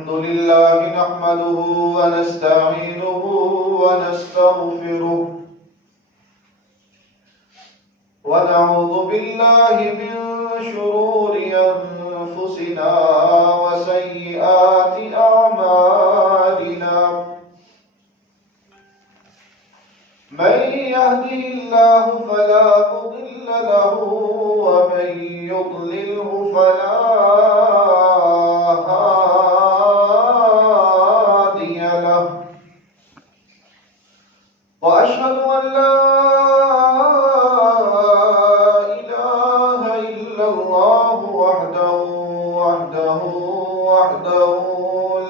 الحمد لله نحمده ونستعينه ونستغفره ونعوذ بالله من شرور أنفسنا وسيئات أعمالنا من يهده الله فلا مضل له ومن يضلله فلا هادي له وأشهد أن لا إله إلا الله وحده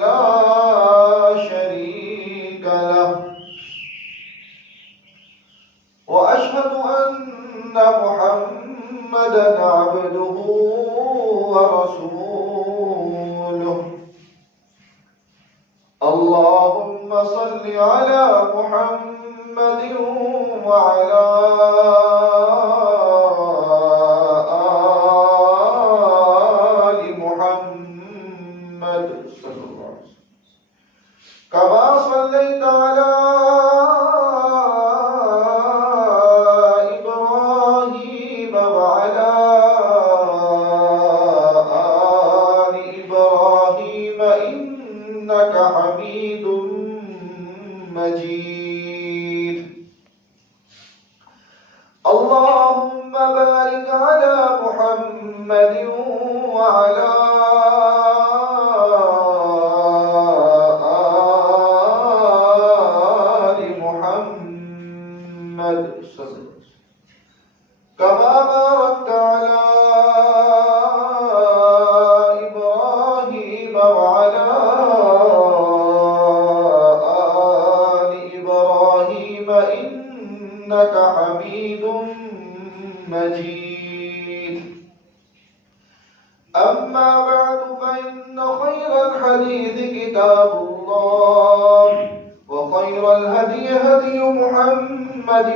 لا شريك له وأشهد أن محمدًا عبده ورسوله اللهم صل على محمد وعلى آل محمد صلى الله عليه وسلم كما صليت على حميد مجيد اللهم بارك على محمد وعلى آل محمد كما باركت على إبراهيم وعلى إنك حميد مجيد أما بعد فإن خير الحديث كتاب الله وخير الهدي هدي محمد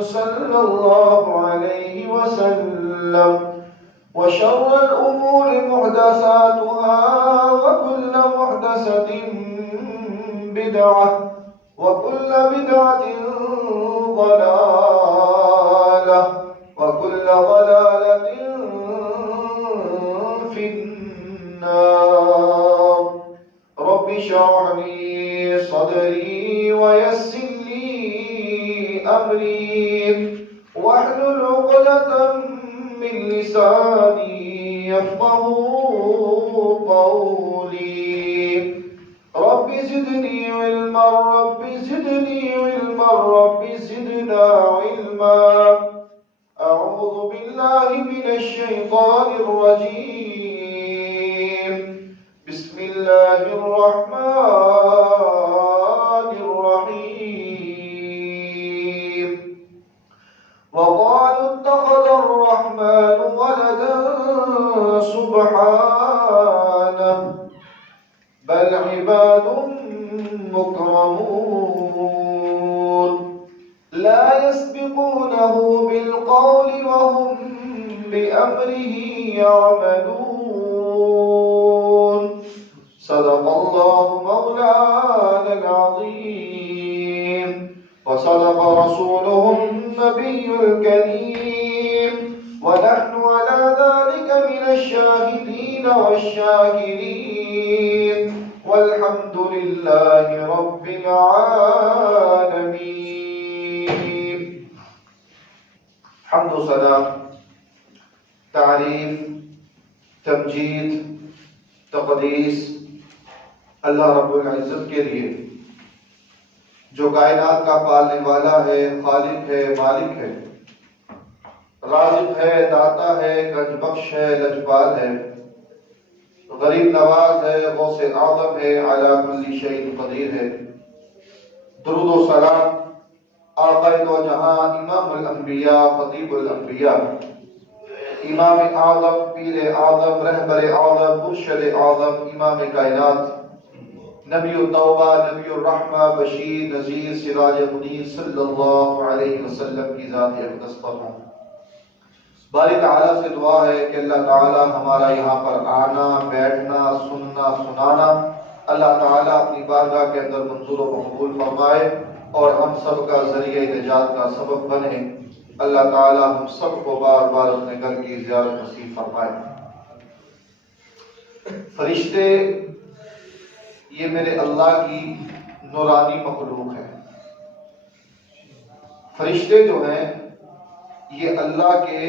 صلى الله عليه وسلم وشر الأمور محدثاتها وكل محدثة بدعة وكل بدعة ضلالة وكل ضلالة في النار رب اشرح لي صدري ويسر لي أمري واحلل عقدة من لساني يفقهوا قولي رب زدني علما رب زدني علما رب زدنا علما أعوذ بالله من الشيطان الرجيم بسم الله الرحمن الرحيم وقالوا اتخذ الرحمن ولدا سبحانه بل عباد مكرمون لا يسبقونه بالقول وهم بأمره يعملون صدق الله مولانا العظيم وصدق رسوله النبي الكريم ونحن على ذلك من الشاهدين والشاكرين والحمد لله رب العالمين حمد و ثنا تعریف تمجید تقدیس اللہ رب العزت کے لیے جو کائنات کا پالنے والا ہے خالق ہے مالک ہے رازق ہے داتا ہے گنج بخش ہے لجپال ہے غریب نواز ہے غوث اعظم ہے علی کل شیء قدیر ہے درود و سلام آقا دو جہاں امام الانبیاء خطیب الانبیاء امام اعظم پیر اعظم رہبر اعظم مرشد اعظم امام کائنات نبی التوبہ نبی الرحمہ بشیر نذیر سراج منیر صلی اللہ علیہ وسلم کی ذات اقدس پر ہوں باری تعالیٰ سے دعا ہے کہ اللہ تعالیٰ ہمارا یہاں پر آنا بیٹھنا سننا سنانا اللہ تعالیٰ اپنی بارگاہ کے اندر منظور و مقبول فرمائے اور ہم سب کا ذریعہ نجات کا سبب بنے۔ اللہ تعالیٰ ہم سب کو بار بار اپنے گھر کی زیارت نصیب فرمائے۔ فرشتے یہ میرے اللہ کی نورانی مخلوق ہے۔ فرشتے جو ہیں یہ اللہ کے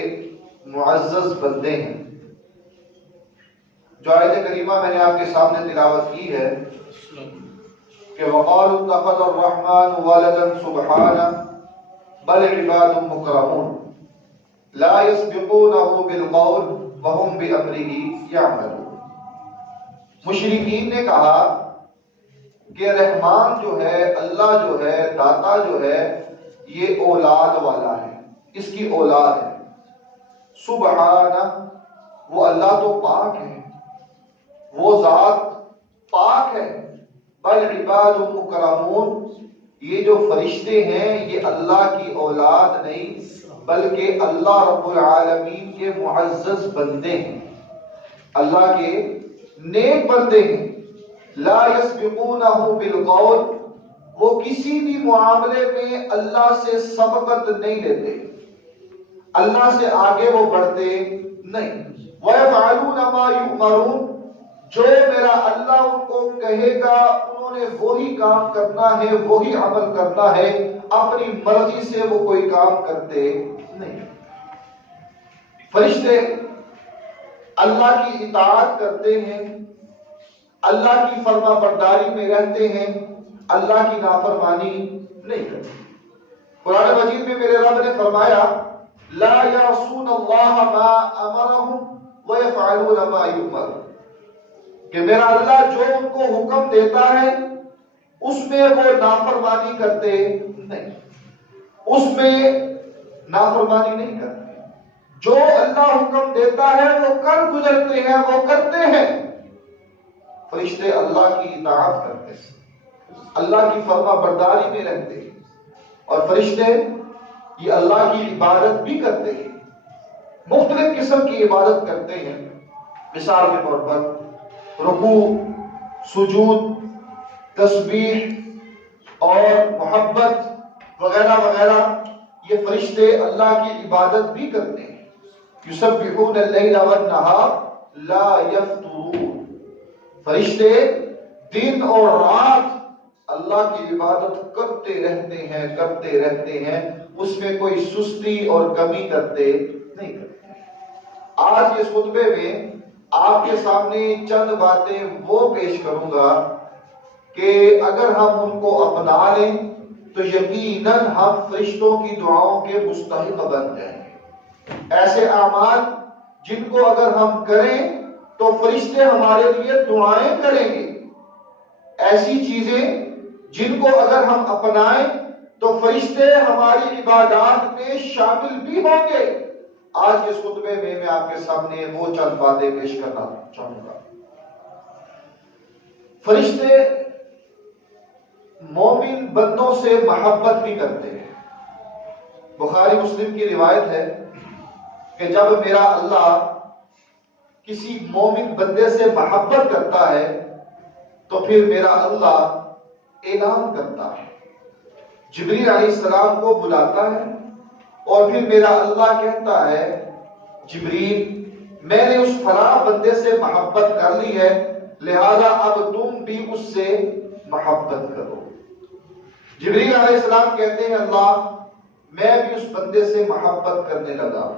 معزز بندے ہیں۔ جو آیت کریمہ میں نے آپ کے سامنے تلاوت کی ہے کہ وَقَالُوا اتَّخَذَ الرَّحْمَنُ وَلَدًا سُبْحَانَهُ بَلْ عِبَادٌ مُكْرَمُونَ لَا يَسْبِقُونَهُ بِالْقَوْلِ وَهُمْ بِأَمْرِهِ يَعْمَلُونَ۔ مشرکین نے کہا کہ رحمان جو ہے، اللہ جو ہے، داتا جو ہے، یہ اولاد والا ہے، اس کی اولاد ہے۔ سبحانہ، وہ اللہ تو پاک ہے، وہ ذات پاک ہے۔ بل عباد مکرمون، یہ جو فرشتے ہیں یہ اللہ کی اولاد نہیں بلکہ اللہ رب العالمین کے معزز بندے ہیں، اللہ کے نیک بندے ہیں۔ لا یسبقونہ بالقول، وہ کسی بھی معاملے میں اللہ سے سبقت نہیں لیتے، اللہ سے آگے وہ بڑھتے نہیں۔ وَيَفْعَلُونَ مَا يُؤْمَرُونَ، جو میرا اللہ ان کو کہے گا انہوں نے وہی کام کرنا ہے، وہی عمل کرنا ہے، اپنی مرضی سے وہ کوئی کام کرتے نہیں۔ فرشتے اللہ کی اطاعت کرتے ہیں، اللہ کی فرما برداری میں رہتے ہیں، اللہ کی نافرمانی نہیں کرتے۔ قرآن مجید میں میرے رب نے فرمایا لا یعصون اللہ ما امرہم ویفعلون ما یؤمر، کہ میرا اللہ جو ان کو حکم دیتا ہے اس میں وہ نافرمانی کرتے نہیں، اس میں نافرمانی نہیں کرتے، جو اللہ حکم دیتا ہے وہ کر گزرتے ہیں، وہ کرتے ہیں۔ فرشتے اللہ کی اطاعت کرتے ہیں، اللہ کی فرما برداری میں رہتے ہیں، اور فرشتے یہ اللہ کی عبادت بھی کرتے ہیں، مختلف قسم کی عبادت کرتے ہیں۔ مثال کے طور پر رکوع، سجود، تسبیح اور محبت وغیرہ وغیرہ، یہ فرشتے اللہ کی عبادت بھی کرتے ہیں۔ یسبحون اللیل والنہار لا یفترون، فرشتے دن اور رات اللہ کی عبادت کرتے رہتے ہیں، اس میں کوئی سستی اور کمی کرتے نہیں کرتے۔ آج اس خطبے میں آپ کے سامنے چند باتیں وہ پیش کروں گا کہ اگر ہم ان کو اپنا لیں تو یقیناً ہم فرشتوں کی دعاؤں کے مستحق بن جائیں گے۔ ایسے اعمال جن کو اگر ہم کریں تو فرشتے ہمارے لیے دعائیں کریں گے، ایسی چیزیں جن کو اگر ہم اپنائیں تو فرشتے ہماری عبادات میں شامل بھی ہوں گے۔ آج اس خطبے میں آپ کے سامنے وہ چند باتیں پیش کرنا چاہوں گا۔ فرشتے مومن بندوں سے محبت بھی کرتے ہیں۔ بخاری مسلم کی روایت ہے کہ جب میرا اللہ کسی مومن بندے سے محبت کرتا ہے تو پھر میرا اللہ اعلان کرتا ہے، جبریل علیہ السلام کو بلاتا ہے اور پھر میرا اللہ کہتا ہے جبریل میں نے اس فلاں بندے سے محبت کر لی ہے، لہذا اب تم بھی اس سے محبت کرو۔ جبریل علیہ السلام کہتے ہیں اللہ میں بھی اس بندے سے محبت کرنے لگا۔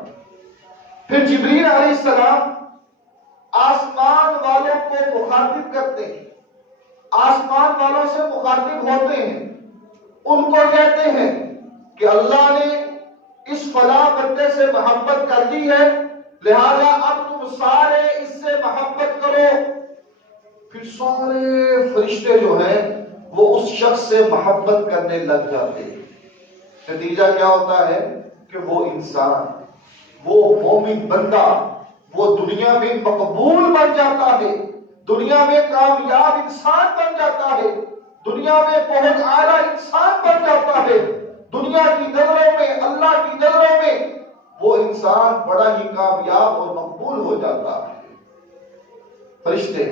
پھر جبریل علیہ السلام آسمان والوں کو مخاطب کرتے ہیں، آسمان والوں سے مخاطب ہوتے ہیں، ان کو کہتے ہیں کہ اللہ نے اس فلاں بندے سے محبت کر دی ہے، لہذا اب تم سارے اس سے محبت کرو۔ پھر سارے فرشتے جو ہیں وہ اس شخص سے محبت کرنے لگ جاتے ہیں۔ نتیجہ کیا ہوتا ہے کہ وہ انسان، وہ مومن بندہ، وہ دنیا میں مقبول بن جاتا ہے، دنیا میں کامیاب انسان بن جاتا ہے، دنیا میں بہت اعلیٰ انسان بن جاتا ہے، دنیا کی نظروں میں، اللہ کی نظروں میں وہ انسان بڑا ہی کامیاب اور مقبول ہو جاتا ہے۔ فرشتے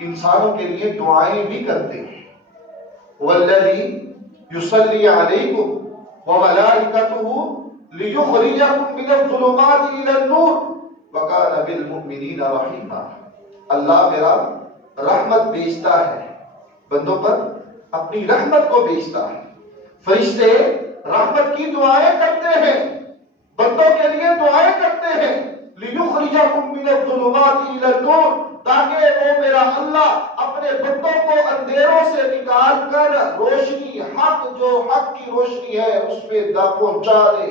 انسانوں کے لیے دعائیں بھی کرتے ہیں. والذی یصلی علیکم وملائکتہ لیخرجکم من الظلمات الی النور وکان بالمؤمنین رحیما. اللہ میرا رحمت بھیجتا ہے بندوں پر، اپنی رحمت کو بھیجتا ہے. فرشتے رحمت کی دعائیں کرتے ہیں، بندوں کے لیے دعائیں کرتے ہیں. لیخرجکم من الظلمات الی النور، تاکہ وہ میرا اللہ اپنے بندوں کو اندھیروں سے نکال کر روشنی، حق جو حق کی روشنی ہے اس پہ پہنچا دے.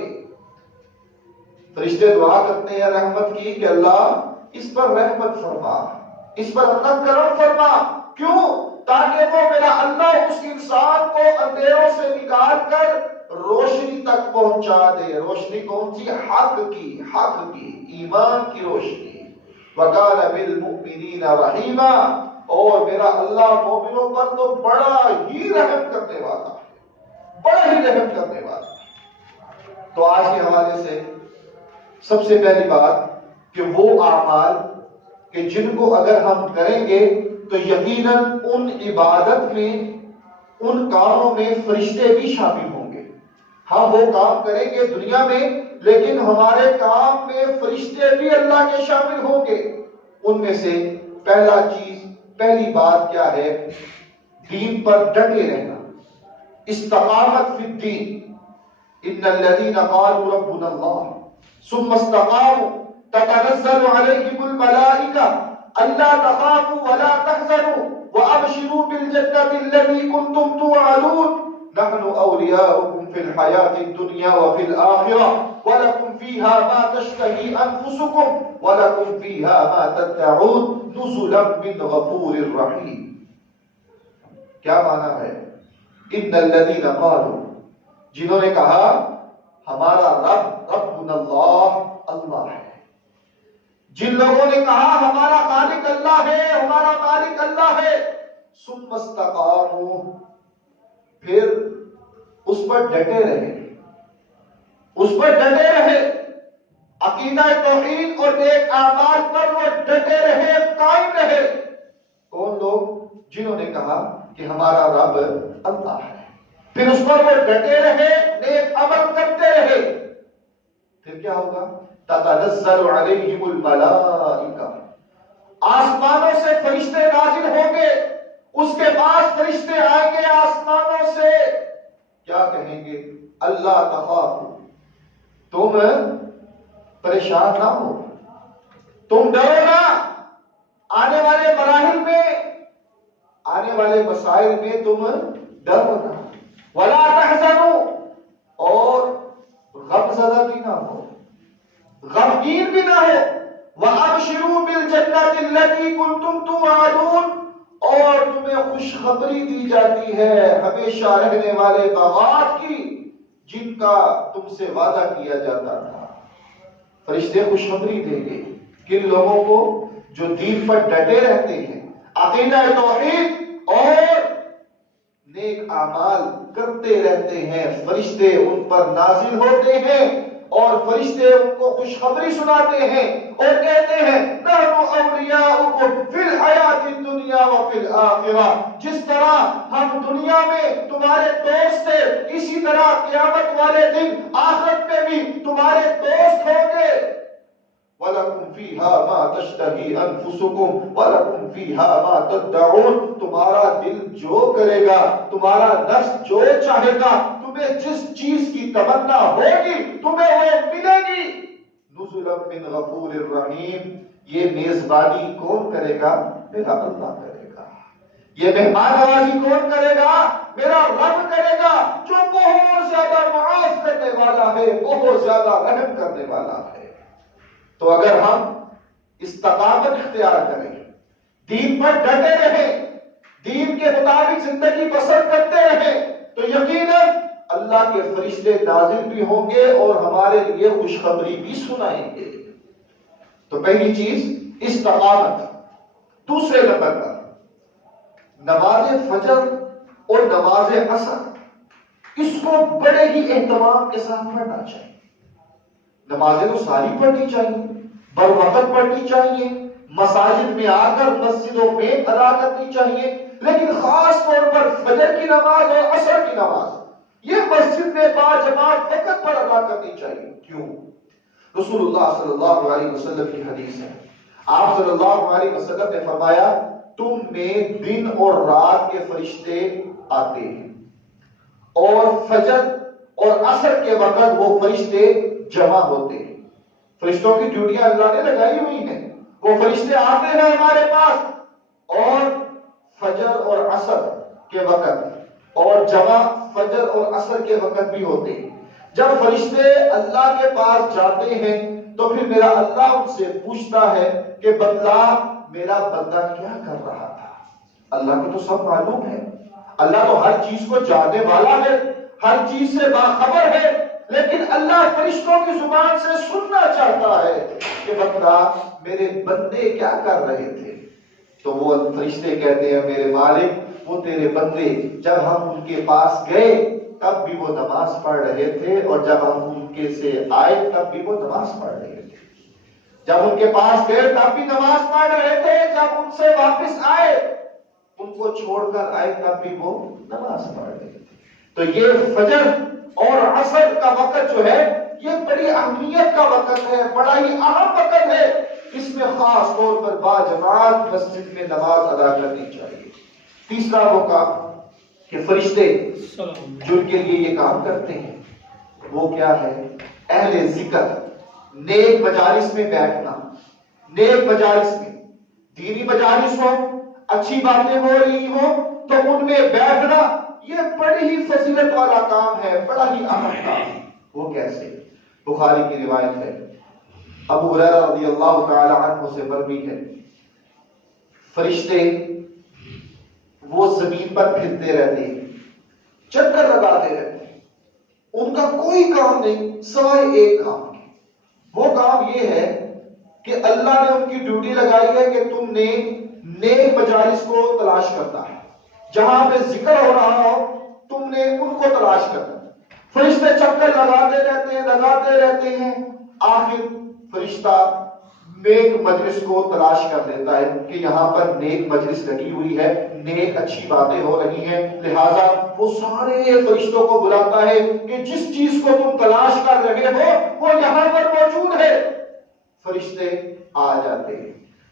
فرشتے دعا کرتے ہیں رحمت کی کہ اللہ اس پر رحمت فرما، اس پر اپنا کرم فرما. کیوں؟ تاکہ وہ میرا اللہ اس انسان کو اندھیروں سے نکال کر روشنی تک پہنچا دے. روشنی کون سی؟ حق کی ایمان کی روشنی. وَقَالَ بِالْمُؤْمِنِينَ رَحِيمًا، اور میرا اللہ مومنوں پر تو بڑا ہی رحم کرنے والا ہے، بڑا ہی رحم کرنے والا ہے. تو آج کے حوالے سے سب سے پہلی بات کہ وہ اعمال کہ جن کو اگر ہم کریں گے تو یقیناً ان عبادت میں، ان کاموں میں فرشتے بھی شامل ہوں گے. ہم وہ کام کریں گے دنیا میں، لیکن ہمارے کام میں فرشتے بھی اللہ کے شامل ہوں گے. ان میں سے پہلی بات کیا ہے؟ دین پر ڈٹے رہنا، استقامت فی الدین. ان الذین قالوا ربنا اللہ ثم استقاموا تتنزل علیہم الملائکہ الا تخافوا ولا تحزنوا وابشروا بالجنة التي كنتم توعدون نحن اولیاؤکم فی الحیاة الدنیا وفی الآخرہ وَلَكُمْ فِيهَا مَا تَشْتَهِي أَنفُسُكُمْ وَلَكُمْ فِيهَا مَا تَدَّعُونَ نُزُلًا مِّن غَفُورٍ رَّحِيمٍ. کیا معنی ہے؟ ان الذین قالوا، جنہوں نے کہا ہمارا رب ربنا اللہ، اللہ ہے. جن لوگوں نے کہا ہمارا خالق اللہ ہے، ہمارا مالک اللہ ہے، ثم استقاموا، پھر اس پر ڈٹے رہے، اس پر ڈٹے رہے، عقیدہ توحید اور نیک اعمال پر وہ ڈٹے رہے، قائم رہے. کون لوگ؟ جنہوں نے کہا کہ ہمارا رب اللہ ہے، پھر اس پر وہ ڈٹے رہے، نیک عمل کرتے رہے. پھر کیا ہوگا؟ تتنزل علیہم الملائکہ، آسمانوں سے فرشتے نازل ہوں گے. اس کے بعد فرشتے آئیں گے آسمانوں سے، کیا کہیں گے؟ اللہ تخافوا، تم پریشان نہ ہو، تم ڈرو نہ. آنے والے مراحل میں، آنے والے مسائل میں تم ڈرو نہ. ولا تحزنوا، اور غم زدہ بھی نہ ہو، غمگین بھی نہ ہو. وابشروا بالجنة التي كنتم توعدون، اور تمہیں خوشخبری دی جاتی ہے ہمیشہ رہنے والے باغات کی جن کا تم سے وعدہ کیا جاتا تھا. فرشتے خوشخبری دیں گے کن لوگوں کو؟ جو دین پر ڈٹے رہتے ہیں، عقیدہ توحید اور نیک اعمال کرتے رہتے ہیں. فرشتے ان پر نازل ہوتے ہیں اور فرشتے ان کو خوشخبری سناتے ہیں اور کہتے ہیں نحن اولیاؤکم فی الحیاۃ الدنیا وفی الآخرہ. جس طرح ہم دنیا میں تمہارے دوست تھے، اسی طرح قیامت والے دن آخرت میں بھی تمہارے دوست ہوں گے. وَلَكُمْ فِيهَا مَا تَشْتَهِي أَنفُسُكُمْ وَلَكُمْ فِيهَا مَا تَدَّعُونَ. تمہارا دل جو کرے گا، تمہارا نفس جو چاہے گا، تمہیں جس چیز کی تمنا ہوگی تمہیں وہ ملے گی. نُزُلًا مِّن غَفُورٍ رَّحِيمٍ. یہ میزبانی کون کرے گا؟ میرا اللہ کرے گا. یہ مہمان نوازی کون کرے گا؟ میرا رب کرے گا، جو بہت زیادہ معاف کرنے والا ہے، بہت زیادہ رحم کرنے والا ہے. تو اگر ہم استقامت اختیار کریں، دین پر ڈٹے رہیں، دین کے مطابق زندگی بسر کرتے رہیں، تو یقیناً اللہ کے فرشتے نازل بھی ہوں گے اور ہمارے لیے خوشخبری بھی سنائیں گے. تو پہلی چیز استقامت. دوسرے نمبر پر نماز فجر اور نماز عصر، اس کو بڑے ہی اہتمام کے ساتھ پڑھنا چاہیے. نمازیں تو ساری پڑھنی چاہیے، بر وقت پڑھنی چاہیے، مساجد میں آ کر مسجدوں میں ادا کرنی چاہیے، لیکن خاص طور پر فجر کی نماز اور عصر کی نماز یہ مسجد میں باجماعت وقت پر ادا کرنی چاہیے۔ کیوں؟ رسول اللہ صلی اللہ علیہ وسلم کی حدیث ہے، آپ صلی اللہ علیہ وسلم نے فرمایا تم میں دن اور رات کے فرشتے آتے ہیں، اور فجر اور عصر کے وقت وہ فرشتے جمع ہوتے ہیں۔ فرشتوں کی ڈیوٹیاں اللہ نے لگائی ہوئی ہیں، وہ فرشتے آتے ہیں ہمارے پاس، اور فجر اور عصر کے وقت اور جمع فجر اور عصر کے وقت بھی ہوتے ہیں۔ جب فرشتے اللہ کے پاس جاتے ہیں تو پھر میرا اللہ ان سے پوچھتا ہے کہ بندہ، میرا بندہ کیا کر رہا تھا؟ اللہ کو تو سب معلوم ہے، اللہ تو ہر چیز کو جاننے والا ہے، ہر چیز سے باخبر ہے، لیکن اللہ فرشتوں کی زبان سے سننا چاہتا ہے کہ بندہ، میرے بندے کیا کر رہے تھے؟ تو وہ فرشتے کہتے ہیں میرے مالک، وہ تیرے بندے جب ہم ان کے پاس گئے تب بھی وہ نماز پڑھ رہے تھے، اور جب ہم ان کے سے آئے تب بھی وہ نماز پڑھ رہے تھے۔ جب ان کے پاس گئے تب بھی نماز پڑھ رہے تھے، جب ان سے واپس آئے، ان کو چھوڑ کر آئے تب بھی وہ نماز پڑھ رہے تھے۔ تو یہ فجر اور عصر کا وقت جو ہے یہ بڑی اہمیت کا وقت ہے، بڑا ہی اہم وقت ہے، اس میں خاص طور پر باجماعت مسجد میں نماز ادا کرنی چاہیے۔ تیسرا موقع کہ فرشتے جن کے لیے یہ کام کرتے ہیں وہ کیا ہے؟ اہل ذکر، نیک مجالس میں بیٹھنا، نیک مجالس میں، دینی مجالس ہو، اچھی باتیں ہو رہی ہو تو ان میں بیٹھنا، یہ بڑی ہی فضیلت والا کام ہے، بڑا ہی اہم کام ہے۔ وہ کیسے؟ بخاری کی روایت ہے، ابو ہریرہ رضی اللہ تعالی عنہ سے مروی ہے، فرشتے وہ زمین پر پھرتے رہتے ہیں، چکر لگاتے رہتے ہیں، ان کا کوئی کام نہیں سوائے ایک کام کے۔ وہ کام یہ ہے کہ اللہ نے ان کی ڈیوٹی لگائی ہے کہ تم نے نیک مجالس کو تلاش کرنا ہے، جہاں پہ ذکر ہو رہا ہو تم نے ان کو تلاش کرنا ہے۔ فرشتے چکر لگاتے رہتے ہیں، آخر فرشتہ نیک مجلس کو تلاش کر لیتا ہے کہ یہاں پر نیک مجلس لگی ہوئی ہے، نیک اچھی باتیں ہو رہی ہیں، لہذا وہ سارے فرشتوں کو بلاتا ہے کہ جس چیز کو تم تلاش کر رہے ہو وہ یہاں پر موجود ہے۔ فرشتے آ جاتے ہیں،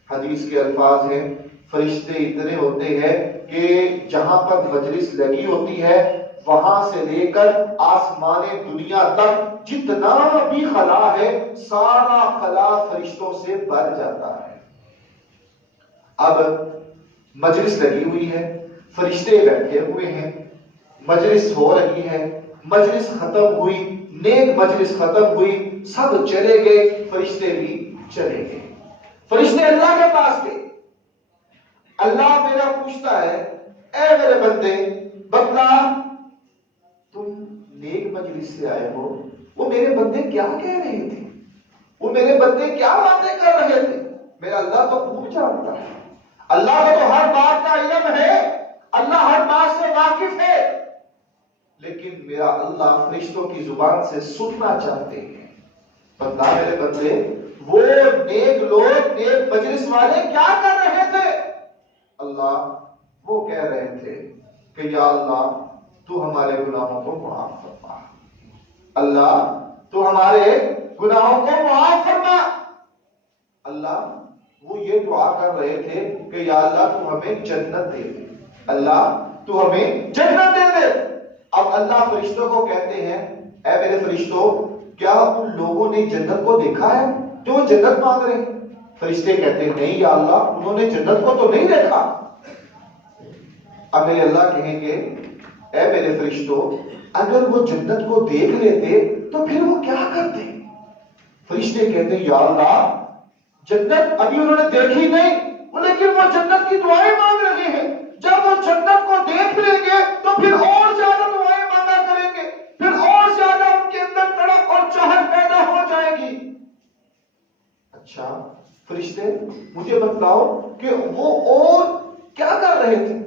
حدیث کے الفاظ ہیں فرشتے اتنے ہوتے ہیں کہ جہاں پر مجلس لگی ہوتی ہے وہاں سے لے کر آسمان دنیا تک جتنا بھی خلا ہے سارا خلا فرشتوں سے بھر جاتا ہے۔ اب مجلس لگی ہوئی ہے، فرشتے بیٹھے ہوئے ہیں، مجلس ہو رہی ہے، مجلس ختم ہوئی، نیک مجلس ختم ہوئی، سب چلے گئے، فرشتے بھی چلے گئے۔ فرشتے اللہ کے پاس گئے، اللہ میرا پوچھتا ہے اے میرے بندے، بندہ تم نیک مجلس سے آئے ہو، وہ میرے بندے کیا کہہ رہے تھے، وہ میرے بندے کیا باتیں کر رہے تھے؟ میرا اللہ تو خوب جانتا ہے، اللہ کو تو ہر بات کا علم ہے، اللہ ہر بات سے واقف ہے، لیکن میرا اللہ فرشتوں کی زبان سے سننا چاہتے ہیں، بندہ میرے بندے وہ نیک لوگ نیک مجلس والے کیا کر رہے تھے؟ اللہ وہ کہہ رہے تھے کہ یا اللہ تو ہمارے گناہوں کو معاف فرما، اللہ تو ہمارے گناہوں کو معاف فرما۔ اللہ وہ یہ دعا کر رہے تھے کہ یا اللہ تو ہمیں جنت دے دے، اللہ تو ہمیں جنت دے دے۔ اب اللہ فرشتوں کو کہتے ہیں اے میرے فرشتوں، کیا ان لوگوں نے جنت کو دیکھا ہے جو وہ جنت مانگ رہے ہیں؟ فرشتے کہتے ہیں نہیں یا اللہ انہوں نے جنت کو تو نہیں دیکھا۔ اب میرے اللہ کہیں گے اے میرے فرشتوں، اگر وہ جنت کو دیکھ لیتے تو پھر وہ کیا کرتے؟ فرشتے کہتے ہیں یا اللہ جنت ابھی انہوں نے دیکھی نہیں، لیکن وہ جنت کی دعائیں مانگ رہے ہیں، جب وہ جنت کو دیکھ لیں گے تو پھر اور زیادہ دعائیں مانگا کریں گے، پھر اور زیادہ ان کے اندر تڑپ اور چاہت پیدا ہو جائے گی۔ اچھا فرشتے مجھے بتلاؤ کہ وہ اور کیا کر رہے تھے؟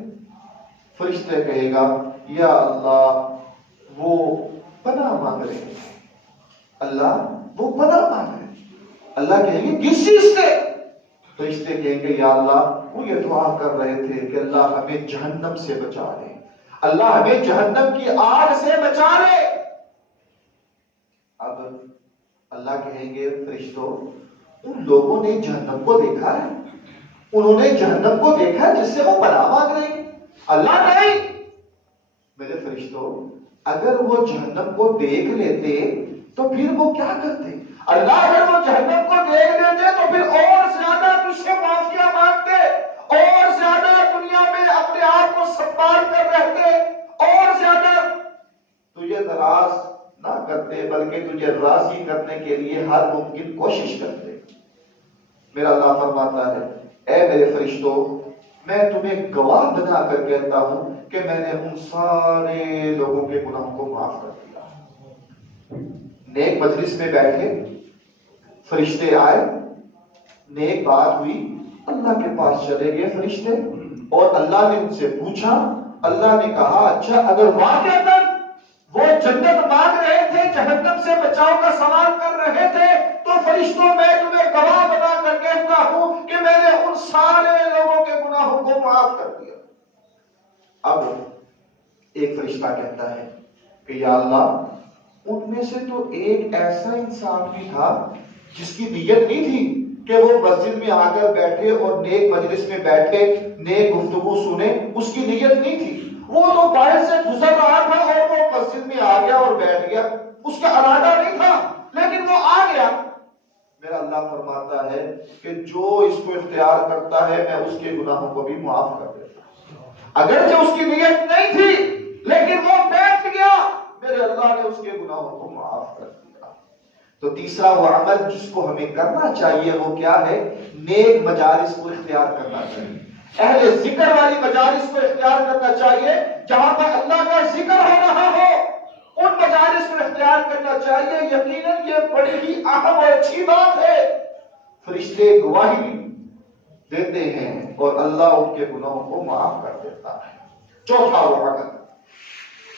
فرشتے کہے گا یا اللہ وہ پناہ مانگ رہے ہیں، اللہ وہ پناہ مانگ رہے ہیں۔ اللہ کہیں گے کس چیز سے؟ فرشتے کہیں گے یا اللہ وہ یہ دعا کر رہے تھے کہ اللہ ہمیں جہنم سے بچا لے، اللہ ہمیں جہنم کی آگ سے بچا لے۔ اب اللہ کہیں گے فرشتوں ان لوگوں نے جہنم کو دیکھا ہے، انہوں نے جہنم کو دیکھا ہے جس سے وہ پناہ مانگ رہے ہیں؟ اللہ نہیں۔ میرے فرشتوں اگر وہ جہنم کو دیکھ لیتے تو پھر وہ کیا کرتے؟ اللہ اگر وہ جہنم کو دیکھ لیتے تو پھر اور زیادہ تجھ سے معافیاں مانگتے، اور زیادہ دنیا میں اپنے آپ کو سنبھال کر رہتے، اور زیادہ تجھے ناراض نہ کرتے بلکہ تجھے راضی کرنے کے لیے ہر ممکن کوشش کرتے۔ میرا اللہ فرماتا ہے اے میرے فرشتوں میں تمہیں گواہ بنا کر کہتا ہوں کہ میں نے ان سارے لوگوں کے گناہوں کو معاف کر دیا۔ نیک مجلس میں بیٹھے، فرشتے آئے، نیک بات ہوئی، اللہ کے پاس چلے گئے فرشتے اور اللہ نے ان سے پوچھا، اللہ نے کہا اچھا اگر واقعتاً وہ جنت مانگ رہے تھے، جہنم سے بچاؤ کا سوال کر رہے تھے، تو فرشتوں میں تمہیں گواہ بنا کر کہتا ہوں کہ میں نے ان سارے لوگوں کے گناہوں کو معاف کر دیا۔ اب ایک فرشتہ کہتا ہے کہ یا اللہ ان میں سے تو ایک ایسا انسان بھی تھا جس کی نیت نہیں تھی کہ وہ مسجد میں آ کر بیٹھے اور نیک مجلس میں بیٹھے نیک گفتگو سنے، اس کی نیت نہیں تھی، وہ تو باہر سے گزر رہا تھا اور وہ مسجد میں آ گیا اور بیٹھ گیا، اس کا ارادہ نہیں تھا لیکن وہ آ گیا۔ میرا اللہ فرماتا ہے کہ جو اس کو اختیار کرتا ہے میں اس کے گناہوں کو بھی معاف کر دیتا ہوں، اگرچہ اس کی نیت نہیں تھی لیکن وہ بیٹھ گیا، میرے اللہ نے اس کے گناہوں کو معاف کر دیا۔ تو تیسرا وہ عمل جس کو ہمیں کرنا چاہیے وہ کیا ہے؟ نیک مجالس کو اختیار کرنا چاہیے، اہل ذکر والی مجالس کو اختیار کرنا چاہیے، جہاں پر اللہ کا ذکر ہو رہا ہو ان مجالس کو اختیار کرنا چاہیے۔ یقیناً یہ بڑی ہی اہم اور اچھی بات ہے، فرشتے گواہی بھی دیتے ہیں اور اللہ ان کے گناہوں کو معاف کر دیتا ہے۔ چوتھا وہ عمل،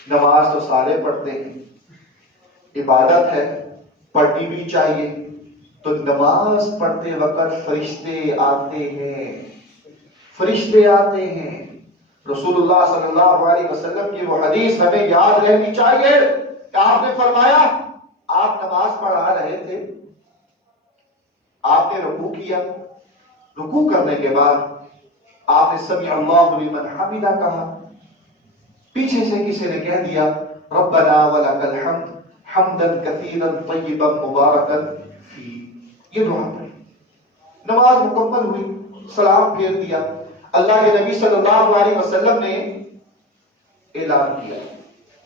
نماز تو سارے پڑھتے ہیں، عبادت ہے، پڑھنی بھی چاہیے، تو نماز پڑھتے وقت فرشتے آتے ہیں، فرشتے آتے ہیں۔ رسول اللہ صلی اللہ علیہ وسلم کی وہ حدیث ہمیں یاد رہنی چاہیے کہ آپ نے فرمایا آپ نماز پڑھا رہے تھے، آپ نے رکوع کیا، رکوع کرنے کے بعد آپ نے سمع اللہ لمن حمدہ کہا، پیچھے سے کسی نے کہہ دیا ربنا ولک الحمد حمدا کثیرا طیبا مبارکا فی، یہ دعا پڑھی، نماز مکمل ہوئی، سلام پھیر دیا، اللہ کے نبی صلی اللہ علیہ وسلم نے اعلان کیا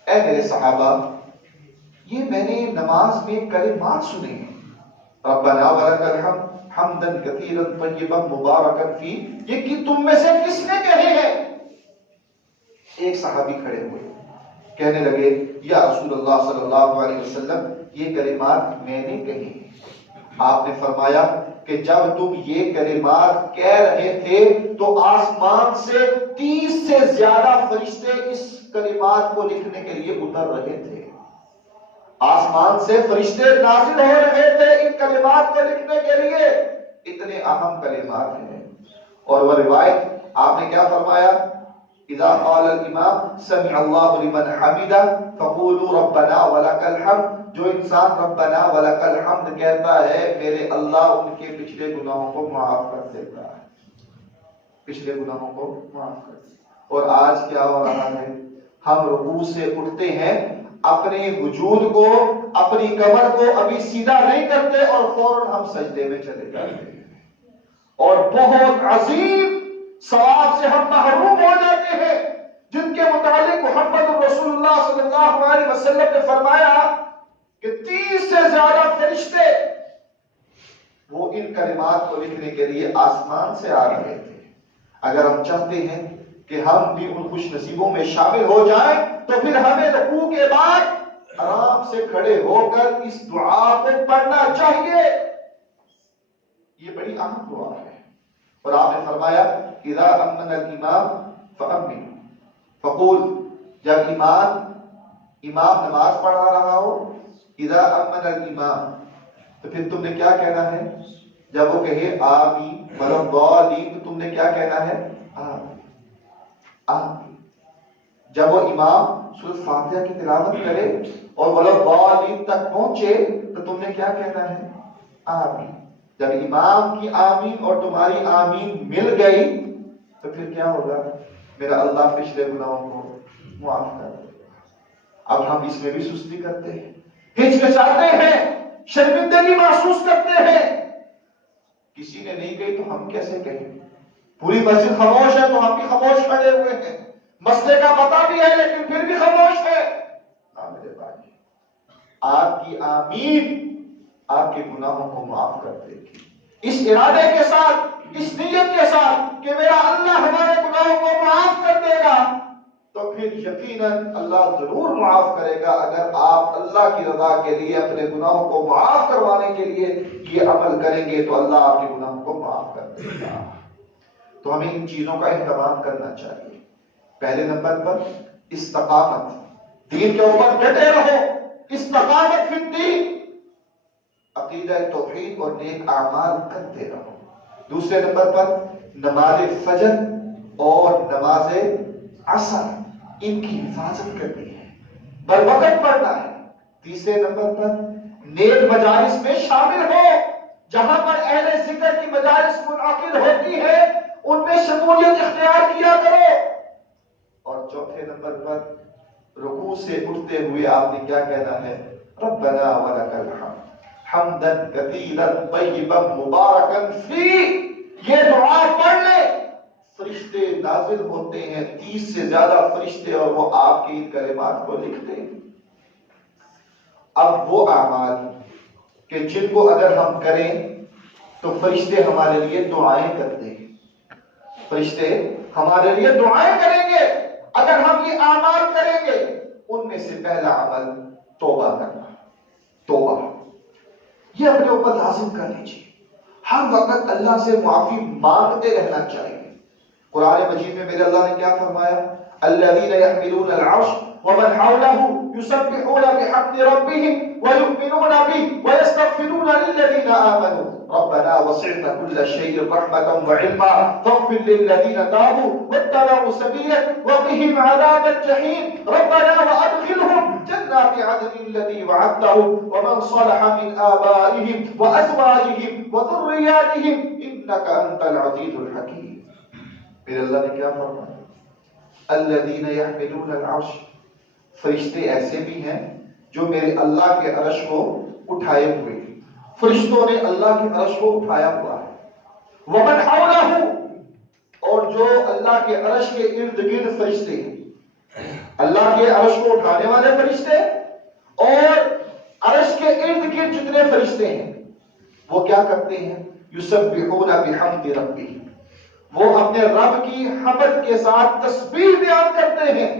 اے میرے صحابہ یہ میں نے نماز میں کلمات سنے ہیں، ربنا ولک الحمد حمدا کثیرا طیبا مبارکا فی، یہ کہ تم میں سے کس نے کہے ہیں؟ ایک صحابی کھڑے ہوئے، کہنے لگے یا رسول اللہ صلی اللہ علیہ وسلم یہ کلمات میں نے کہی۔ آپ نے فرمایا کہ جب تم یہ کلمات کہہ رہے تھے تو آسمان سے 30 سے زیادہ فرشتے اس کلمات کو لکھنے کے لیے اتر رہے تھے، آسمان سے فرشتے نازل ہو رہے تھے ان کلمات کو لکھنے کے لیے، اتنے اہم کلمات ہیں۔ اور وہ روایت آپ نے کیا فرمایا؟ اذا قال الامام سمع اللہ لمن حمدہ فقولوا ربنا ولک الحمد، جو انسان ربنا ولک الحمد کہتا ہے میرے اللہ ان کے پچھلے گناہوں کو معاف کر دیتا ہے، پچھلے گناہوں کو معاف کر دیتا ہے۔ اور آج کیا ہو رہا ہے؟ ہم رکوع سے اٹھتے ہیں، اپنے وجود کو اپنی کمر کو ابھی سیدھا نہیں کرتے اور فوراً ہم سجدے میں چلے جاتے ہیں، اور بہت عظیم ثواب سے ہم محروم ہو جاتے ہیں، جن کے متعلق محمد رسول اللہ صلی اللہ علیہ وسلم نے فرمایا کہ 30 سے زیادہ فرشتے وہ ان کلمات کو لکھنے کے لیے آسمان سے آ رہے تھے۔ اگر ہم چاہتے ہیں کہ ہم بھی ان خوش نصیبوں میں شامل ہو جائیں تو پھر ہمیں رکوع کے بعد آرام سے کھڑے ہو کر اس دعا کو پڑھنا چاہیے، یہ بڑی اہم دعا ہے۔ اور آپ نے فرمایا اذا امن الامام فامن، فقول، جب امام نماز پڑھا رہا ہو، اذا امن الامام، تو پھر تم نے کیا کہنا ہے؟ جب وہ کہے آمین وَلَضَّالِّينَ تو تم نے کیا کہنا ہے؟ آمین آمین۔ جب وہ امام سورۃ فاتحہ کی تلاوت کرے اور وَلَضَّالِّينَ تک پہنچے تو تم نے کیا کہنا ہے؟ آمین۔ جب امام کی آمین اور تمہاری آمین مل گئی تو پھر کیا ہوگا؟ میرا اللہ پچھلے گناہوں کو معاف کر دے۔ اب ہم اس میں بھی سستی کرتے ہیں، ہچکچاتے ہیں، شرمندگی محسوس کرتے ہیں۔ کسی نے نہیں کہی تو ہم کیسے کہیں؟ پوری مسجد خاموش ہے تو ہم بھی خاموش کھڑے ہوئے ہیں، مسئلے کا پتہ بھی ہے لیکن پھر بھی خاموش ہے۔ میرے بھائی، آپ کی آمین آپ کے گناہوں کو معاف کر دے گی، اس ارادے کے ساتھ، اس نیت کے ساتھ کہ میرا اللہ ہمارے گناہوں کو معاف کر دے گا، تو پھر یقیناً اللہ ضرور معاف کرے گا اگر آپ اللہ کی رضا کے لیے، اپنے گناہوں کو معاف کروانے کے لیے یہ عمل کریں گے تو اللہ آپ کے گناہوں کو معاف کر دے گا۔ تو ہمیں ان چیزوں کا اہتمام کرنا چاہیے۔ پہلے نمبر پر استقامت، دین کے اوپر ڈٹے رہو، استقامت فی الدین، عقیدہ توحید اور نیک اعمال کرتے رہو۔ دوسرے نمبر پر نماز فجر اور نماز عصر، ان کی حفاظت کرنی ہے، بر وقت پڑھنا ہے۔ تیسرے نمبر پر نیک مجالس میں شامل ہو، جہاں پر اہل ذکر کی مجالس منعقد ہوتی ہے ان میں شمولیت اختیار کیا کرو۔ اور چوتھے نمبر پر رکوع سے اٹھتے ہوئے آپ نے کیا کہنا ہے؟ ربنا ولک الحمد حمدا کثیرا طیبا مبارکا فی۔ یہ دعا پڑھ لے، فرشتے نازل ہوتے ہیں، 30 سے زیادہ فرشتے، اور وہ آپ کے ان کلمات کو لکھتے ہیں۔ اب وہ اعمال کہ جن کو اگر ہم کریں تو فرشتے ہمارے لیے دعائیں کرتے ہیں، فرشتے ہمارے لیے دعائیں کریں گے اگر ہم یہ اعمال کریں گے۔ ان میں سے پہلا عمل توبہ کرنا، توبہ یہ اپنے اوپر لازم کر لیجیے، ہر وقت اللہ سے معافی مانگتے رہنا چاہیے۔ قرآن مجید میں میرے اللہ نے کیا فرمایا؟ الذین یحملون العرش ومن حوله یسبحون بحمد ربهم ویؤمنون به ویستغفرون للذین آمنوا ربنا وسعت كل شيء رحمة وعلما فاغفر للذين تابوا واتبعوا سبيلك وقهم عذاب الجحيم ربنا وأدخلهم جنات عدن الذي وعدتهم ومن صلح من آبائهم وأزواجهم وذرياتهم إنك أنت العزيز الحكيم۔ پھر اللہ نے کیا فرمایا؟ الذین یحملون العرش، فرشتے ایسے بھی ہیں جو میرے اللہ کے عرش کو اٹھائے ہوئے ہیں، فرشتوں نے اللہ کے عرش کو اٹھایا ہوا ہے۔ ومن حولہ، اور جو اللہ کے عرش کے ارد گرد فرشتے ہیں، اللہ کے عرش کو اٹھانے والے فرشتے اور عرش کے ارد گرد جتنے فرشتے ہیں وہ کیا کرتے ہیں؟ یسبحون بحمد ربہم، وہ اپنے رب کی حمد کے ساتھ تسبیح بیان کرتے ہیں،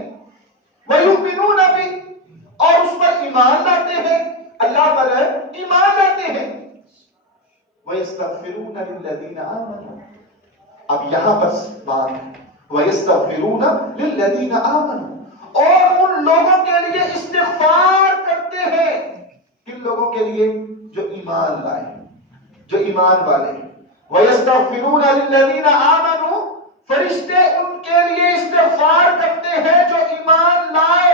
وَيُؤْمِنُونَ بِهِ، اور اس پر ایمان لاتے ہیں، اللہ پر ایمان لاتے ہیں، وَيَسْتَغْفِرُونَ لِلَّذِينَ آمَنُوا، اب یہاں بس بات ہے، وَيَسْتَغْفِرُونَ لِلَّذِينَ آمَنُوا، اور ان لوگوں کے لیے استغفار کرتے ہیں، کن لوگوں کے لیے؟ جو ایمان لائے، جو ایمان والے۔ وَيَسْتَغْفِرُونَ لِلَّذِينَ آمَنُوا، فرشتے ان کے لیے استغفار کرتے ہیں جو ایمان لائے۔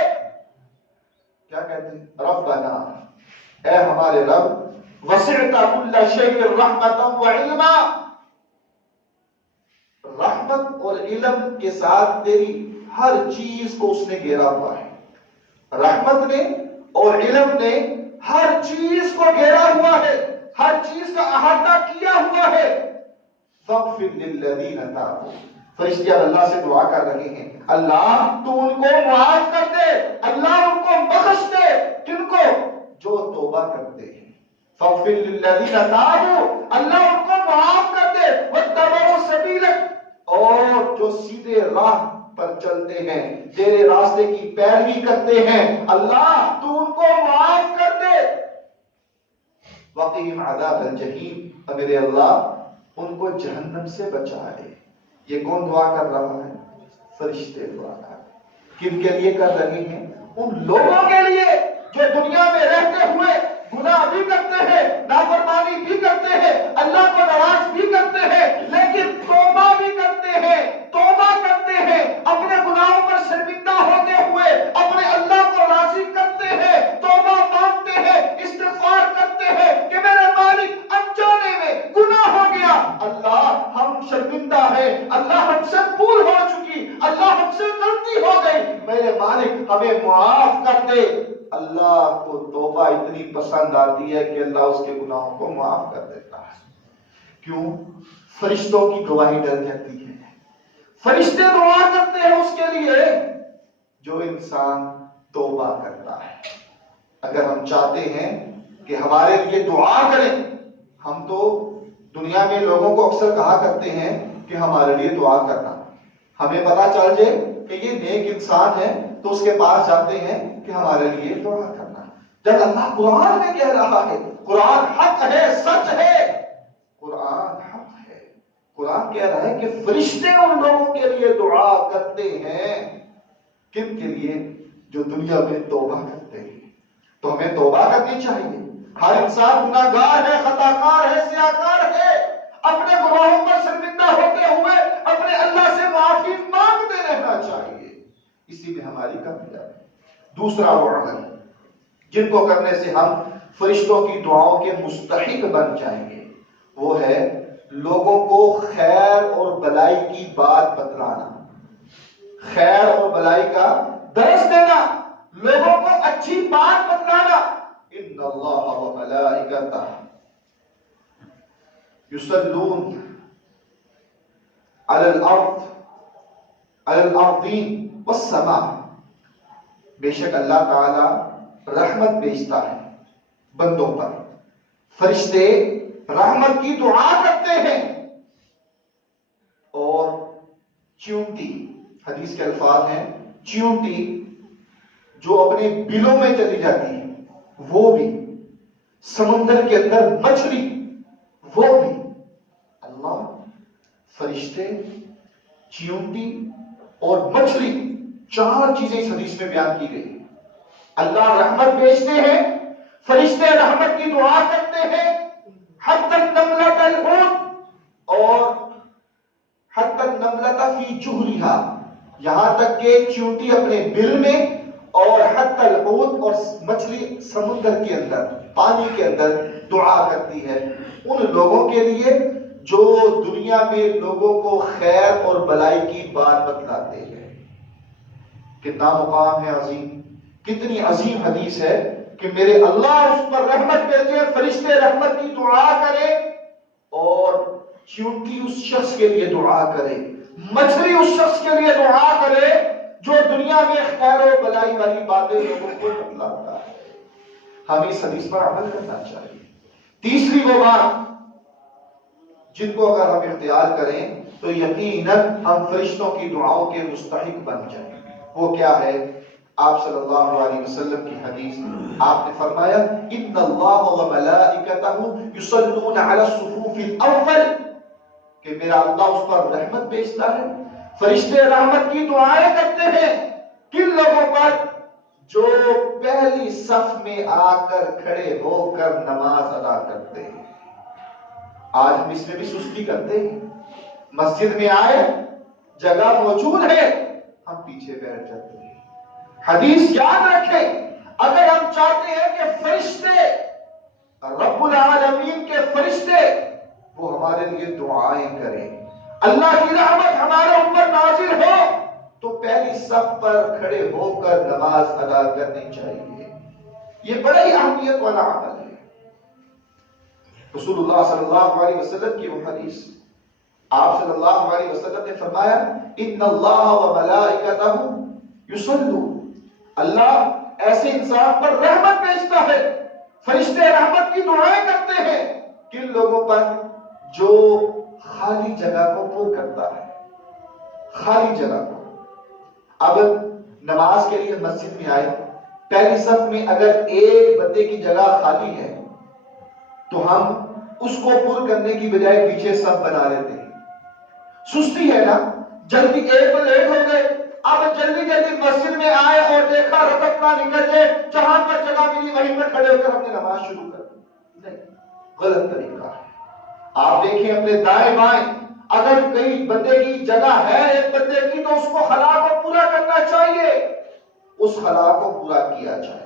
کیا کہتے ہیں؟ ربنا، اے ہمارے رب، وسعت كل شيء رحمتا وعلما، رحمت اور علم کے ساتھ تیری ہر چیز کو اس نے گھیرا ہوا ہے، رحمت نے اور علم نے ہر چیز کو گھیرا ہوا ہے، ہر چیز کا احاطہ کیا ہوا ہے۔ فاغفر للذین تابوا، فرشتے اللہ سے دعا کر رہے ہیں، اللہ تو ان کو معاف کر دے، اللہ ان کو بخش دے، کن کو؟ جو توبہ کرتے ہیں۔ فاغفر للذین تابوا، اللہ ان کو معاف کر دے، واتبعوا سبیلک، اور جو سیدھے راہ پر چلتے ہیں، تیرے راستے کی پیروی کرتے ہیں، اللہ تو ان کو معاف کر دے۔ وقیم عذاب الجحیم، اور میرے اللہ ان کو جہنم سے بچائے۔ یہ کون دعا کر رہا ہے؟ فرشتے دعا کر رہے ہیں۔ کن کے لیے کر رہے ہیں؟ ان لوگوں کے لیے جو دنیا میں رہتے ہوئے گناہ بھی کرتے ہیں، نافرمانی بھی کرتے ہیں، اللہ کو ناراض بھی کرتے ہیں، لیکن توبہ بھی کرتے ہیں، توبہ کرتے ہیں، اپنے گناہوں پر شرمندہ ہوتے ہوئے اپنے اللہ کو راضی کرتے ہیں، توبہ مانگتے ہیں، استغفار کرتے ہیں کہ میرے مالک انجانے میں گناہ ہو گیا، اللہ ہم شرمندہ ہیں، اللہ ہم سے بھول ہو چکی، اللہ ہم سے غلطی ہو گئی، میرے مالک ہمیں معاف کر دے۔ اللہ کو توبہ اتنی پسند آتی ہے کہ اللہ اس کے گناہوں کو معاف کر دیتا ہے۔ کیوں؟ فرشتوں کی گواہی ڈل جاتی ہے، فرشتے دعا کرتے ہیں اس کے لیے جو انسان توبہ کرتا ہے۔ اگر ہم چاہتے ہیں کہ ہمارے لیے دعا کریں، ہم تو دنیا میں لوگوں کو اکثر کہا کرتے ہیں کہ ہمارے لیے دعا کرنا، ہمیں پتا چل جائے کہ یہ نیک انسان ہے تو اس کے پاس جاتے ہیں کہ ہمارے لیے دعا کرنا، جب اللہ قرآن میں کہہ رہا ہے، قرآن حق ہے، سچ ہے، قرآن حق ہے، قرآن کہہ رہا ہے کہ فرشتے ان لوگوں کے لیے دعا کرتے ہیں، کن کے لیے؟ جو دنیا میں توبہ کرتے ہیں۔ تو ہمیں توبہ کرنی چاہیے، ہر انسان گناہ گار ہے، خطا کار ہے، سیاہکار ہے، اپنے گناہوں پر شرمندہ ہوتے ہوئے اپنے اللہ سے معافی مانگتے رہنا چاہیے، اسی میں ہماری کامیابی ہے۔ دوسرا وہ عمل جن کو کرنے سے ہم فرشتوں کی دعاؤں کے مستحق بن جائیں گے، وہ ہے لوگوں کو خیر اور بلائی کی بات بتلانا، خیر اور بلائی کا درس دینا، لوگوں کو اچھی بات بتلانا۔ ان اللہ و ملائکتہ یصلون علی الارض علی الارضین والسماء، بے شک اللہ تعالی رحمت بھیجتا ہے بندوں پر، فرشتے رحمت کی دعا کرتے ہیں، اور چیونٹی، حدیث کے الفاظ ہیں چیونٹی جو اپنے بلوں میں چلی جاتی ہے وہ بھی، سمندر کے اندر مچھلی وہ بھی، اللہ فرشتے، چیونٹی اور مچھلی، چار چیزیں اس حدیث میں بیان کی گئی۔ اللہ رحمت بھیجتے ہیں، فرشتے رحمت کی دعا کرتے ہیں، حتی النملۃ الحوت اور حتی النملۃ فی جحرھا، یہاں تک کہ چیونٹی اپنے بل میں، اور حتی الحوت اور مچھلی سمندر کے اندر، پانی کے اندر دعا کرتی ہے ان لوگوں کے لیے جو دنیا میں لوگوں کو خیر اور بلائی کی بات بتلاتے ہیں۔ کتنا مقام ہے عظیم، کتنی عظیم حدیث ہے کہ میرے اللہ اس پر رحمت بھیجے، فرشتے رحمت کی دعا کرے، اور چیونٹی اس شخص کے لیے دعا کرے، مچھلی اس شخص کے لیے دعا کرے جو دنیا میں خیر و بلائی والی باتیں لوگوں کو بتلاتا ہے۔ ہمیں اس حدیث پر عمل کرنا چاہیے۔ تیسری وہ بات جن کو اگر ہم اختیار کریں تو یقیناً ہم فرشتوں کی دعاؤں کے مستحق بن جائیں، وہ کیا ہے؟ آپ صلی اللہ علیہ وسلم کی حدیث، آپ نے فرمایا ان اللہ و ملائکتہ یصلون علی الصفوف الاول، کہ میرا اللہ اس پر رحمت بھیجتا ہے، فرشتے رحمت کی دعائیں کرتے ہیں کن لوگوں پر؟ جو پہلی صف میں آ کر کھڑے ہو کر نماز ادا کرتے ہیں۔ آج ہم اس میں بھی سستی کرتے ہیں، مسجد میں آئے، جگہ موجود ہے، ہم پیچھے بیٹھ جاتے ہیں۔ حدیث یاد رکھیں، اگر ہم چاہتے ہیں کہ فرشتے، رب العالمین کے فرشتے وہ ہمارے لیے دعائیں کریں، اللہ کی رحمت ہمارے اوپر نازل ہو، تو پہلی صف پر کھڑے ہو کر نماز ادا کرنی چاہیے۔ یہ بڑا ہی اہمیت والا عمل ہے۔ رسول اللہ صلی اللہ علیہ وسلم کی وہ حدیث، آپ صلی اللہ علیہ وسلم نے فرمایا ان اللہ و ملائکتہ یصلون، اللہ ایسے انسان پر رحمت بھیجتا ہے، فرشتے رحمت کی دعائیں کرتے ہیں کن لوگوں پر؟ جو خالی جگہ کو پر کرتا ہے، خالی جگہ کو۔ اب نماز کے لیے مسجد میں آئے، پہلی صف میں اگر ایک بندے کی جگہ خالی ہے تو ہم اس کو پر کرنے کی بجائے پیچھے صف بنا لیتے ہیں، سستی ہے نا، جلدی ایک لیٹ ہو گئے، اب جلدی جلدی مسجد میں آئے اور دیکھا دیکھا رکعت نہ نکلے، جہاں پر جگہ ملی وہیں پر کھڑے ہو کر ہم نے نماز شروع کر دی، نہیں، غلط طریقہ ہے۔ آپ دیکھیں اپنے دائیں بائیں، اگر کئی بندے کی جگہ ہے ایک بندے کی تو اس کو خلا کو پورا کرنا چاہیے، اس خلا کو پورا کیا جائے،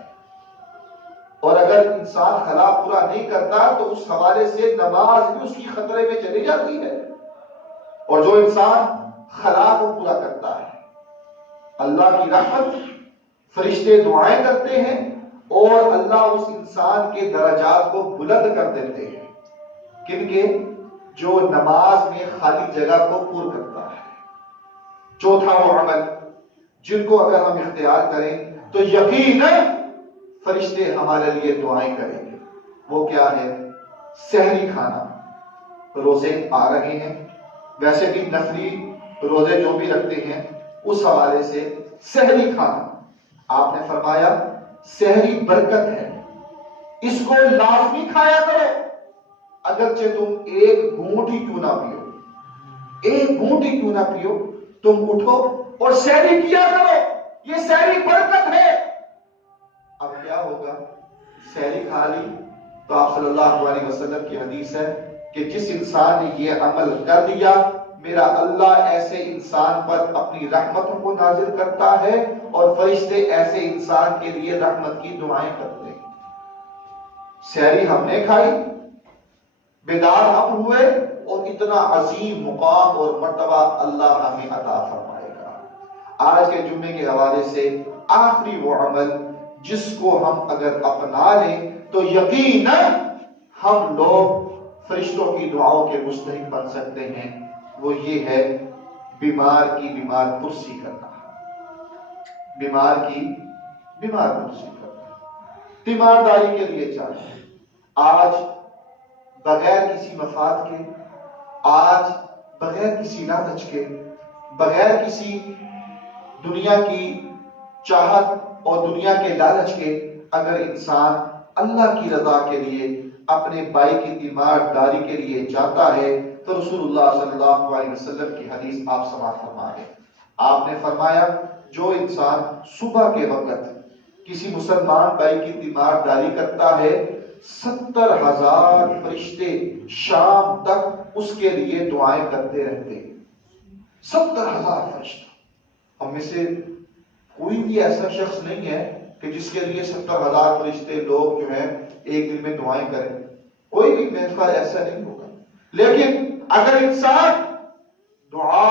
اور اگر انسان خلا پورا نہیں کرتا تو اس حوالے سے نماز بھی اس کی خطرے میں چلی جاتی ہے۔ اور جو انسان خلا کو پورا کرتا ہے، اللہ کی رحمت، فرشتے دعائیں کرتے ہیں اور اللہ اس انسان کے درجات کو بلند کر دیتے ہیں، کن کے؟ جو نماز میں خالی جگہ کو پور کرتا ہے۔ چوتھا وہ عمل جن کو اگر ہم اختیار کریں تو یقیناً فرشتے ہمارے لیے دعائیں کریں گے، وہ کیا ہے؟ سحری کھانا۔ روزے آ رہے ہیں، ویسے بھی نفلی روزے جو بھی رکھتے ہیں اس حوالے سے سحری کھانا، آپ نے فرمایا سحری برکت ہے، اس کو لازمی کھایا کرو، اگرچہ تم ایک گھونٹ ہی کیوں نہ پیو، ایک گھونٹ ہی کیوں نہ پیو، تم اٹھو اور سحری کیا کرو، یہ سحری برکت ہے۔ اب کیا ہوگا؟ سحری کھا لی تو آپ صلی اللہ علیہ وسلم کی حدیث ہے کہ جس انسان نے یہ عمل کر لیا، میرا اللہ ایسے انسان پر اپنی رحمتوں کو نازل کرتا ہے اور فرشتے ایسے انسان کے لیے رحمت کی دعائیں کرتے ہیں۔ سحری ہم نے کھائی، بیدار ہم ہوئے، اور اتنا عظیم مقام اور مرتبہ اللہ ہمیں عطا فرمائے گا۔ آج کے جمعے کے حوالے سے آخری وہ عمل جس کو ہم اگر اپنا لیں تو یقیناً ہم لوگ فرشتوں کی دعاؤں کے مستحق بن سکتے ہیں، وہ یہ ہے بیمار کی بیمار پرسی کرنا، بیمار کی بیمار پرسی کرنا، تیمارداری کے لیے چاہیے۔ آج بغیر کسی مفاد کے، آج بغیر کسی لالچ کے، بغیر کسی دنیا کی چاہت اور دنیا کے لالچ کے، اگر انسان اللہ کی رضا کے لیے اپنے بھائی کی تیمارداری کے لیے جاتا ہے تو رسول اللہ صلی اللہ علیہ وسلم کی حدیث آپ سماعت فرمائیں۔ آپ نے فرمایا جو انسان صبح کے وقت کسی مسلمان بھائی کی تیمارداری کرتا ہے، 70,000 فرشتے شام تک اس کے لیے دعائیں کرتے رہتے ہیں۔ 70,000 فرشتے۔ ہم میں سے کوئی بھی ایسا شخص نہیں ہے کہ جس کے لیے 70,000 فرشتے لوگ جو ہیں ایک دن میں دعائیں کریں، کوئی بھی میرے ایسا نہیں ہوگا۔ لیکن اگر انسان دعا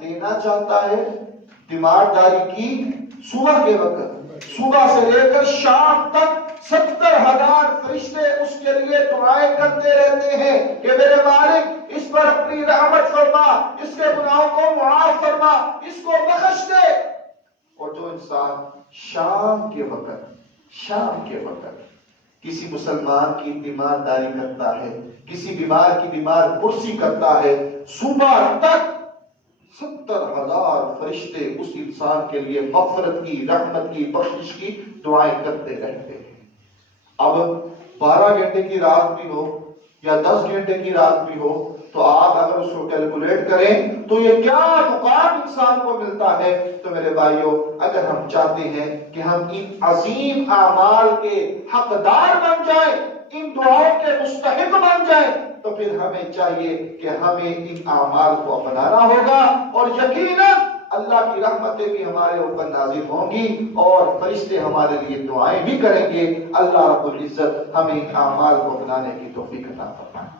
لینا چاہتا ہے تیمارداری کی صبح کے وقت، صبح سے لے کر شام تک 70,000 فرشتے اس کے لیے دعائیں کرتے رہتے ہیں کہ میرے مالک اس پر اپنی رحمت فرما، اس کے گناہوں کو معاف فرما، اس کو بخش دے۔ اور جو انسان شام کے وقت کسی مسلمان کی تیمارداری کرتا ہے، کسی بیمار کی بیمار پرسی کرتا ہے، صبح تک 70,000 فرشتے اس انسان کے لیے مغفرت کی، رحمت کی، بخشش کی دعائیں کرتے رہتے ہیں۔ اب 12 گھنٹے کی رات بھی ہو یا 10 گھنٹے کی رات بھی ہو تو آپ اگر اس کو کیلکولیٹ کریں تو یہ کیا مقام انسان کو ملتا ہے۔ تو میرے بھائیوں، اگر ہم چاہتے ہیں کہ ہم ان عظیم اعمال کے حقدار بن جائیں، ان دعاؤں کے مستحق بن جائیں، تو پھر ہمیں چاہیے کہ ہمیں ان اعمال کو اپنانا ہوگا، اور یقیناً اللہ کی رحمتیں بھی ہمارے اوپر نازل ہوں گی اور فرشتے ہمارے لیے دعائیں بھی کریں گے۔ اللہ رب العزت ہمیں ان اعمال کو اپنانے کی توفیق عطا فرمائے۔